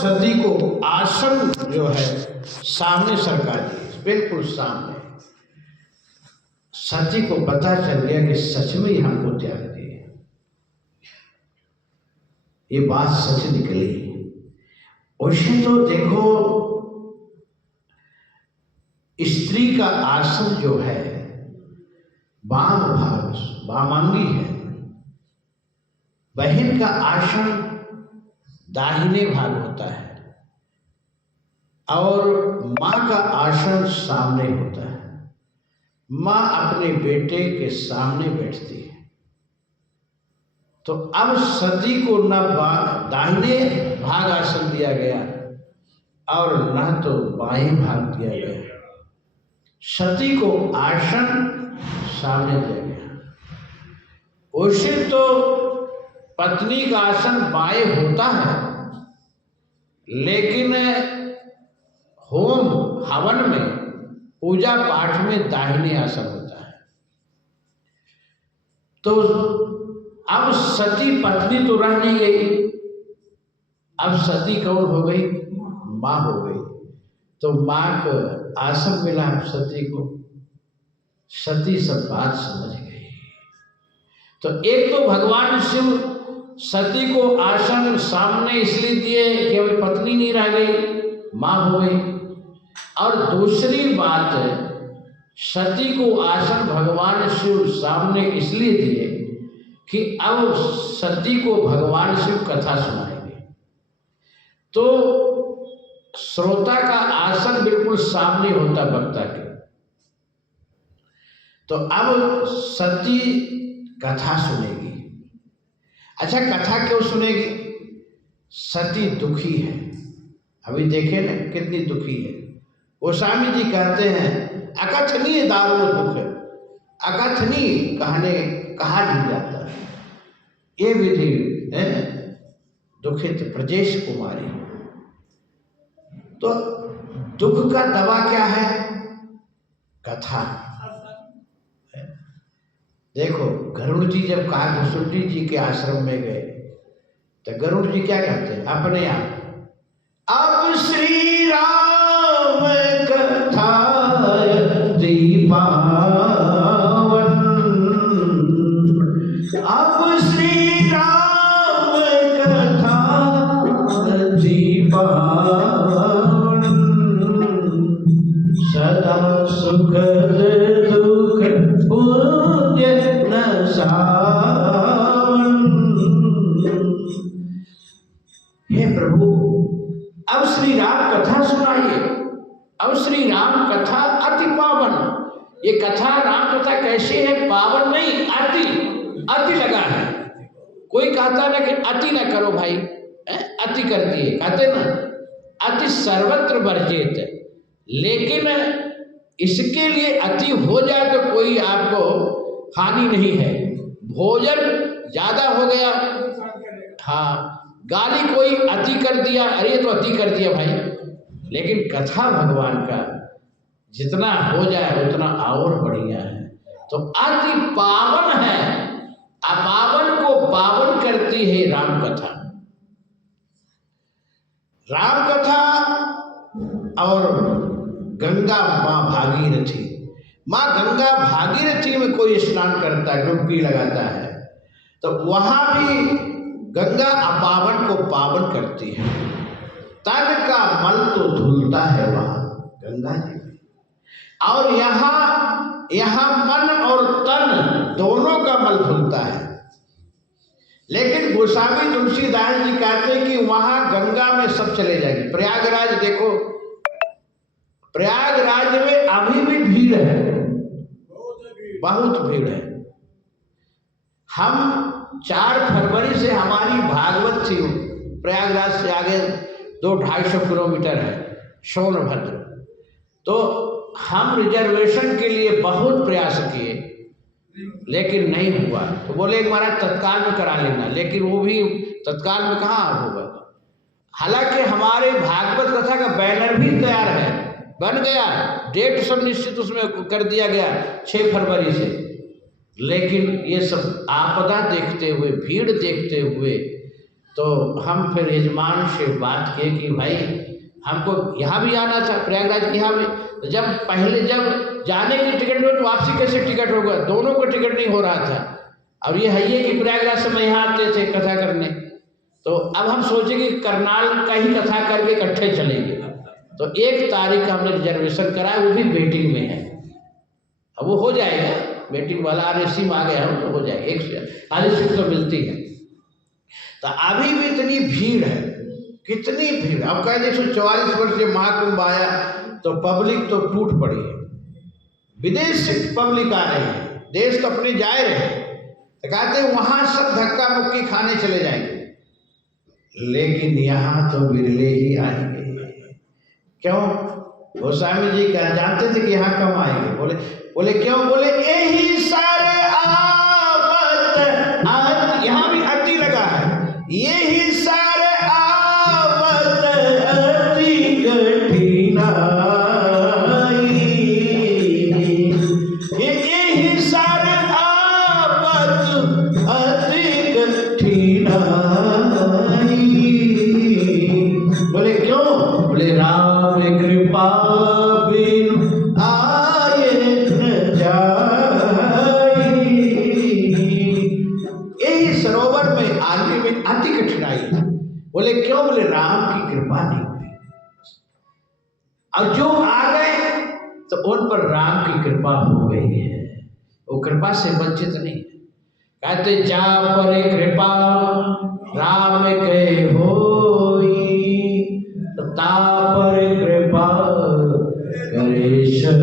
सती को आसन जो है सामने सरका दिए, बिल्कुल सामने। सती को पता चल गया कि सच में ही हमको त्याग दिए, ये बात सच निकली। वैसे तो देखो, स्त्री का आसन जो है वाम भाग वामांगी है, बहन का आसन दाहिने भाग होता है और माँ का आसन सामने होता है। माँ अपने बेटे के सामने बैठती है। तो अब सती को न दाहिने भाग आसन दिया गया और न तो बाएं भाग दिया गया, सती को आसन सामने दिया गया। वैसे तो पत्नी का आसन बाएं होता है, लेकिन होम हवन में, पूजा पाठ में दाहिने आसन होता है। तो अब सती पत्नी तो रह नहीं गई, अब सती कौन हो गई? माँ हो गई। तो माँ को आसन मिला सती को। सती सब बात समझ गई। तो एक तो भगवान शिव सती को आसन सामने इसलिए दिए कि अभी पत्नी नहीं रह गई, माँ हो गई। और दूसरी बात, सती को आसन भगवान शिव सामने इसलिए दिए कि अब सती को भगवान शिव कथा सुनाएंगे। तो श्रोता का आसन बिल्कुल सामने होता वक्ता के। तो अब सती कथा सुनेगी। अच्छा, कथा क्यों सुनेगी? सती दुखी है। अभी देखे ना कितनी दुखी है। गोस्वामी जी कहते हैं अकथनीय दारुण दुख है, अकथनीय कहा नहीं जाता। ये विधि है दुखित ब्रजेश कुमारी। तो दुख का दवा क्या है? कथा। देखो, गरुड़ जी जब कहा वसुंधरा जी के आश्रम में गए तो गरुड़ जी क्या कहते हैं अपने आप? अब श्री राम कथा दीपावन, अब श्री राम कथा दीपावन, सदा सुख दुख पुण्य नसावन। हे प्रभु, अब श्री राम कथा सुनाइए। अब श्री राम कथा अति पावन। ये कथा राम कथा कैसी है? पावन नहीं, अति लगा है। कोई कहता ना कि अति ना करो भाई, अति कर दिए, कहते ना अति सर्वत्र वर्जित। लेकिन इसके लिए अति हो जाए तो कोई आपको हानि नहीं है। भोजन ज्यादा हो गया, हाँ, गाली कोई अति कर दिया, अरे तो अति कर दिया भाई। लेकिन कथा भगवान का जितना हो जाए उतना और बढ़िया है। तो अति पावन है, अपावन को पावन करती है राम कथा। राम कथा और गंगा माँ भागीरथी। माँ गंगा भागीरथी में कोई स्नान करता है, डुबकी लगाता है, तो वहां भी गंगा अपावन को पावन करती है। तन का मल तो धुलता है वहां गंगा जी में, और यहाँ मन और तन दोनों का मल धुलता है। लेकिन गोस्वामी तुलसीदास जी कहते हैं कि वहां गंगा में सब चले जाएंगे। प्रयागराज देखो, प्रयागराज में अभी भी भीड़ है, बहुत भीड़ है। हम 4 फरवरी से हमारी भागवत थी, प्रयागराज से आगे 200-250 किलोमीटर है सोनभद्र। तो हम रिजर्वेशन के लिए बहुत प्रयास किए, लेकिन नहीं हुआ। तो बोले महाराज तत्काल में करा लेना, लेकिन वो भी तत्काल में कहाँ होगा। हालांकि हमारे भागवत कथा का बैनर भी तैयार है, बन गया, डेट सब निश्चित उसमें कर दिया गया 6 फरवरी से। लेकिन ये सब आपदा देखते हुए, भीड़ देखते हुए तो हम फिर यजमान से बात किए कि भाई हमको यहाँ भी आना था, प्रयागराज यहाँ भी। तो जब जाने की टिकट हो तो वापसी कैसे टिकट होगा, दोनों को टिकट नहीं हो रहा था। और ये है ये कि प्रयागराज से मैं यहाँ आते थे कथा करने, तो अब हम सोचे कि करनाल का ही कथा करके इकट्ठे चलेंगे। तो 1 तारीख का हमने रिजर्वेशन करा, वो भी वेटिंग में है। अब वो हो जाएगा, वेटिंग वाला RSC में आ गया हो तो हो जाएगा, 1 खाली सीट तो मिलती है। तो अभी भी इतनी भीड़ है, कितनी भीड़। अब कह 144 वर्ष से महाकुंभ आया तो पब्लिक तो टूट पड़ी है, विदेश से पब्लिक आ रही है, देश तो अपने जाए रहे। तो कहते वहां सब धक्का मुक्की खाने चले जाएंगे, लेकिन यहाँ तो बिरले ही आएंगे। क्यों? गोस्वामी जी क्या जानते थे कि यहाँ कम आएंगे? बोले क्यों? बोले यही सारे आवत, यहाँ भी अति लगा है, यही सारे आवत अति कठिनाई, यही सारे आवत अति कठिनाई। बोले क्यों? बोले राम कृपा बिन आए न जाई, यही सरोवर में आने में अति कठिनाई। बोले क्यों? बोले राम की कृपा नहीं हुई। अब जो आ गए तो उन पर राम की कृपा हो गई है, वो कृपा से वंचित नहीं। कहते जा पर कृपा राम के होई, ता पर कृपा करे सब